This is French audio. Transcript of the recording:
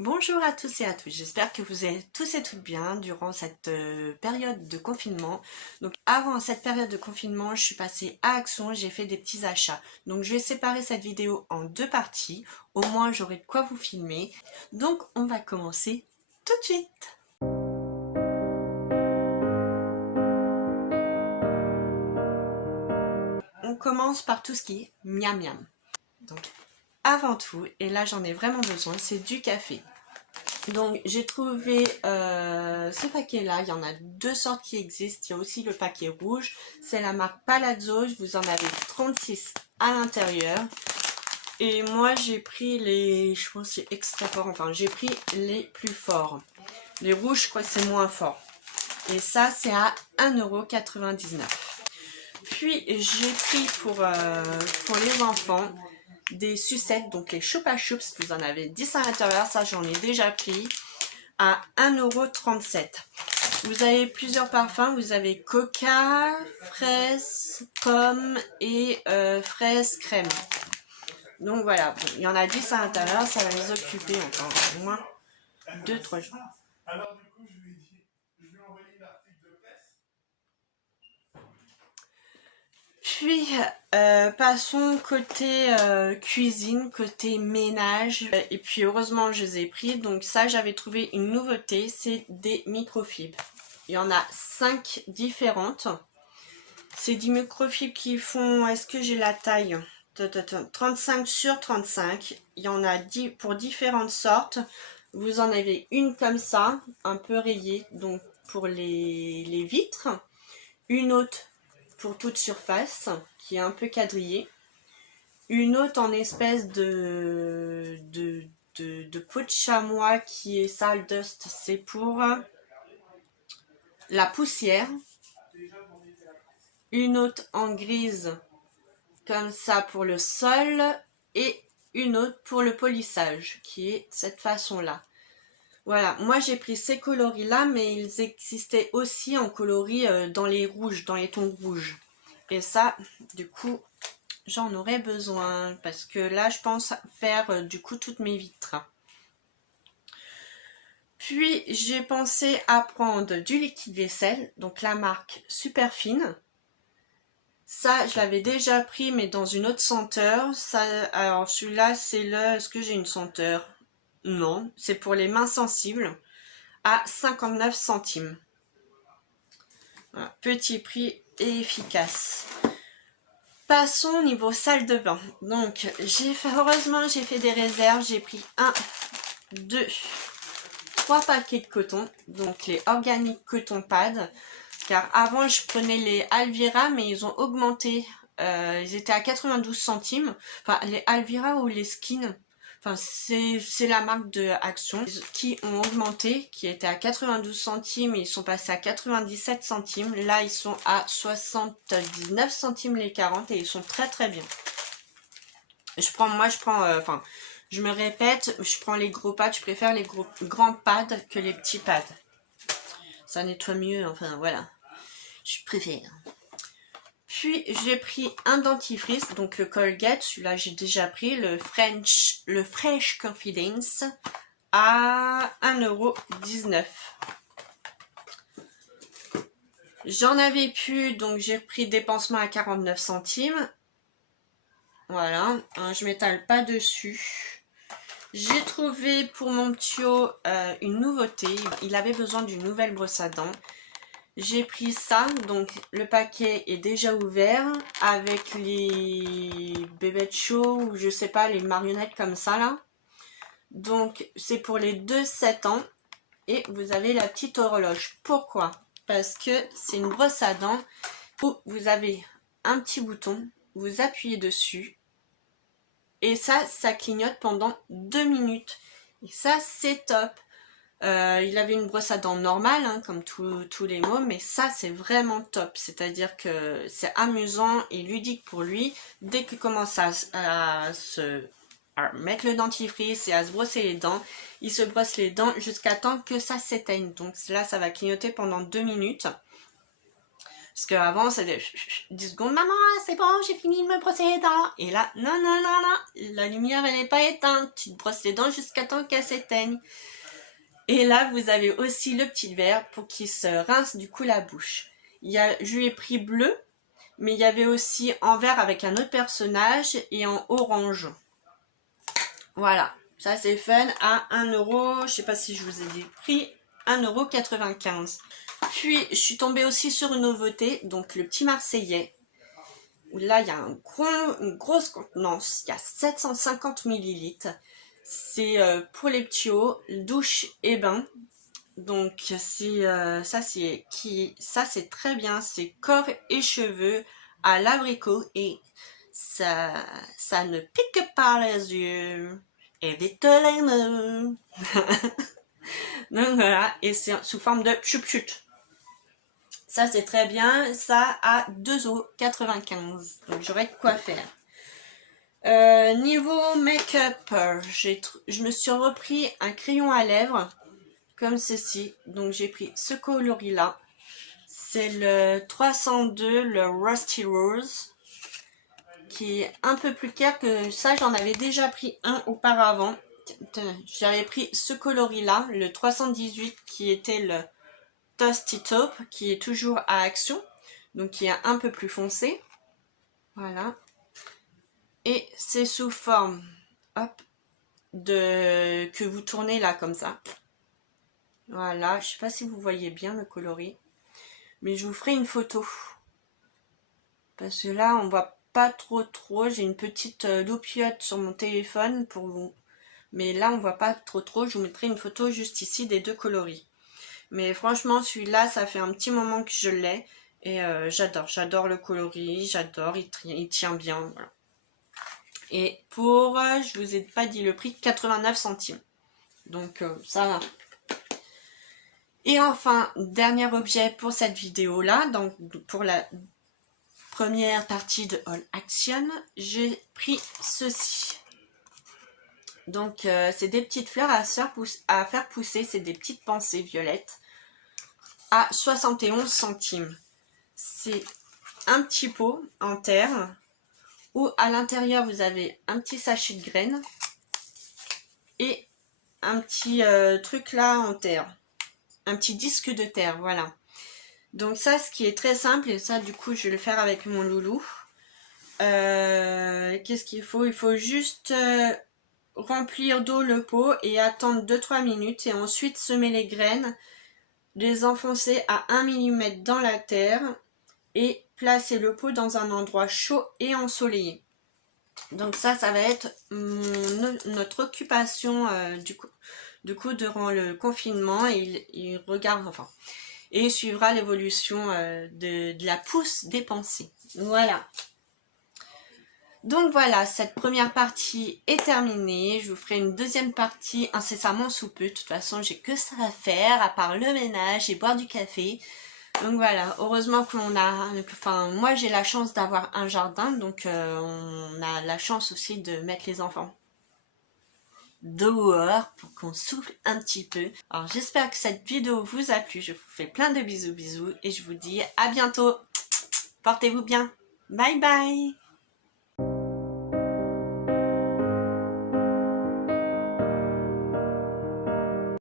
Bonjour à tous et à toutes, j'espère que vous êtes tous et toutes bien durant cette période de confinement. Donc avant cette période de confinement, je suis passée à Action, j'ai fait des petits achats. Donc je vais séparer cette vidéo en deux parties, au moins j'aurai de quoi vous filmer. Donc on va commencer tout de suite. On commence par tout ce qui est miam miam. Donc avant tout, et là j'en ai vraiment besoin, c'est du café. Donc j'ai trouvé ce paquet là, il y en a deux sortes qui existent, il y a aussi le paquet rouge, c'est la marque Palazzo, vous en avez 36 à l'intérieur. Et moi j'ai pris les, je pense que c'est extra fort, enfin j'ai pris les plus forts. Les rouges je crois que c'est moins fort. Et ça c'est à 1,99 €. Puis j'ai pris pour les enfants des sucettes, donc les Chupa Chups, vous en avez 10 à l'intérieur, ça j'en ai déjà pris, à 1,37 €. Vous avez plusieurs parfums, vous avez coca, fraise, pomme et fraise crème. Donc voilà, bon, il y en a 10 à l'intérieur, ça va les occuper encore au moins 2-3 jours. Alors du coup, je lui ai dit, je lui ai envoyé l'article de presse. Puis, passons côté cuisine, côté ménage. Et puis, heureusement, je les ai pris. Donc ça, j'avais trouvé une nouveauté, c'est des microfibres. Il y en a 5 différentes. C'est des microfibres qui font, est-ce que j'ai la taille? 35 sur 35. Il y en a 10 pour différentes sortes. Vous en avez une comme ça, un peu rayée, donc pour les vitres. Une autre pour toute surface, qui est un peu quadrillée. Une autre en espèce de peau de chamois qui est sale dust, c'est pour la poussière. Une autre en grise, comme ça pour le sol. Et une autre pour le polissage, qui est cette façon-là. Voilà, moi j'ai pris ces coloris-là, mais ils existaient aussi en coloris dans les rouges, dans les tons rouges. Et ça, du coup, j'en aurais besoin, parce que là, je pense faire du coup toutes mes vitres. Puis, j'ai pensé à prendre du liquide vaisselle, donc la marque Superfine. Ça, je l'avais déjà pris, mais dans une autre senteur. Ça, alors celui-là, c'est le... Est-ce que j'ai une senteur? Non, c'est pour les mains sensibles, à 59 centimes. Voilà, petit prix et efficace. Passons au niveau salle de bain. Donc, heureusement, j'ai fait des réserves. J'ai pris 1, 2, 3 paquets de coton. Donc, les Organic Coton Pad. Car avant, je prenais les Alvira, mais ils ont augmenté. Ils étaient à 92 centimes. Enfin, les Alvira ou les Skin. Enfin, c'est la marque de Action qui ont augmenté, qui étaient à 92 centimes et ils sont passés à 97 centimes. Là, ils sont à 79 centimes les 40 et ils sont très très bien. Enfin, je me répète, je prends les gros pads, je préfère les grands pads que les petits pads. Ça nettoie mieux, enfin voilà, je préfère. Puis j'ai pris un dentifrice, donc le Colgate, celui-là j'ai déjà pris, le Fresh Confidence à 1,19 €. J'en avais plus, donc j'ai repris dépensement à 49 centimes. Voilà, hein, je m'étale pas dessus. J'ai trouvé pour mon tuyau une nouveauté, il avait besoin d'une nouvelle brosse à dents. J'ai pris ça, donc le paquet est déjà ouvert avec les bébêtes chauds ou je sais pas, les marionnettes comme ça là. Donc c'est pour les 2-7 ans et vous avez la petite horloge. Pourquoi? Parce que c'est une brosse à dents où vous avez un petit bouton, vous appuyez dessus et ça clignote pendant 2 minutes. Et ça c'est top. Il avait une brosse à dents normale, hein, comme tous les mômes, mais ça c'est vraiment top, c'est-à-dire que c'est amusant et ludique pour lui. Dès qu'il commence à mettre le dentifrice et à se brosser les dents, il se brosse les dents jusqu'à temps que ça s'éteigne. Donc là ça va clignoter pendant 2 minutes. Parce qu'avant, c'était 10 secondes, maman, c'est bon, j'ai fini de me brosser les dents. Et là, non, non, non, non, la lumière, elle n'est pas éteinte. Tu te brosses les dents jusqu'à temps qu'elle s'éteigne. Et là, vous avez aussi le petit verre pour qu'il se rince du coup la bouche. Je lui ai pris bleu, mais il y avait aussi en vert avec un autre personnage et en orange. Voilà, ça c'est fun à 1 €, je sais pas si je vous ai dit le prix, 1,95 €. Puis, je suis tombée aussi sur une nouveauté, donc le petit Marseillais. Où là, il y a une grosse contenance, il y a 750 ml. C'est pour les petits hauts, douche et bain. Donc, ça c'est très bien. C'est corps et cheveux à l'abricot et ça ne pique pas les yeux. Évite les nœuds. Donc voilà, et c'est sous forme de choup-chut. Ça c'est très bien, ça à 2,95 €. Donc j'aurais de quoi faire. Niveau make-up, je me suis repris un crayon à lèvres comme ceci. Donc j'ai pris ce coloris là. C'est le 302, le Rusty Rose, qui est un peu plus clair que ça. J'en avais déjà pris un auparavant. J'avais pris ce coloris là, le 318, qui était le Toasty Taupe, qui est toujours à action, donc qui est un peu plus foncé. Voilà. Et c'est sous forme, hop, que vous tournez là comme ça. Voilà, je sais pas si vous voyez bien le coloris, mais je vous ferai une photo. Parce que là, on voit pas trop. J'ai une petite loupiote sur mon téléphone pour vous. Mais là, on voit pas trop. Je vous mettrai une photo juste ici des deux coloris. Mais franchement, celui-là, ça fait un petit moment que je l'ai. Et j'adore le coloris, j'adore, il tient bien. Voilà. Et pour, je vous ai pas dit le prix, 89 centimes. Donc ça va. Et enfin, dernier objet pour cette vidéo-là, donc pour la première partie de All Action, j'ai pris ceci. Donc c'est des petites fleurs à faire pousser, c'est des petites pensées violettes à 71 centimes. C'est un petit pot en terre où à l'intérieur vous avez un petit sachet de graines et un petit truc là en terre, un petit disque de terre, voilà. Donc ça, ce qui est très simple, et ça du coup je vais le faire avec mon loulou. Qu'est-ce qu'il faut? Il faut juste remplir d'eau le pot et attendre 2-3 minutes et ensuite semer les graines, les enfoncer à 1 mm dans la terre et placer le pot dans un endroit chaud et ensoleillé. Donc ça va être notre occupation du coup durant le confinement, et il regarde, enfin, et il suivra l'évolution de la pousse des pensées. Voilà. Donc voilà, cette première partie est terminée. Je vous ferai une deuxième partie incessamment sous peu. De toute façon, j'ai que ça à faire, à part le ménage et boire du café. Donc voilà, heureusement qu'on a... Enfin, moi j'ai la chance d'avoir un jardin, donc on a la chance aussi de mettre les enfants dehors pour qu'on souffle un petit peu. Alors j'espère que cette vidéo vous a plu. Je vous fais plein de bisous et je vous dis à bientôt. Portez-vous bien. Bye bye.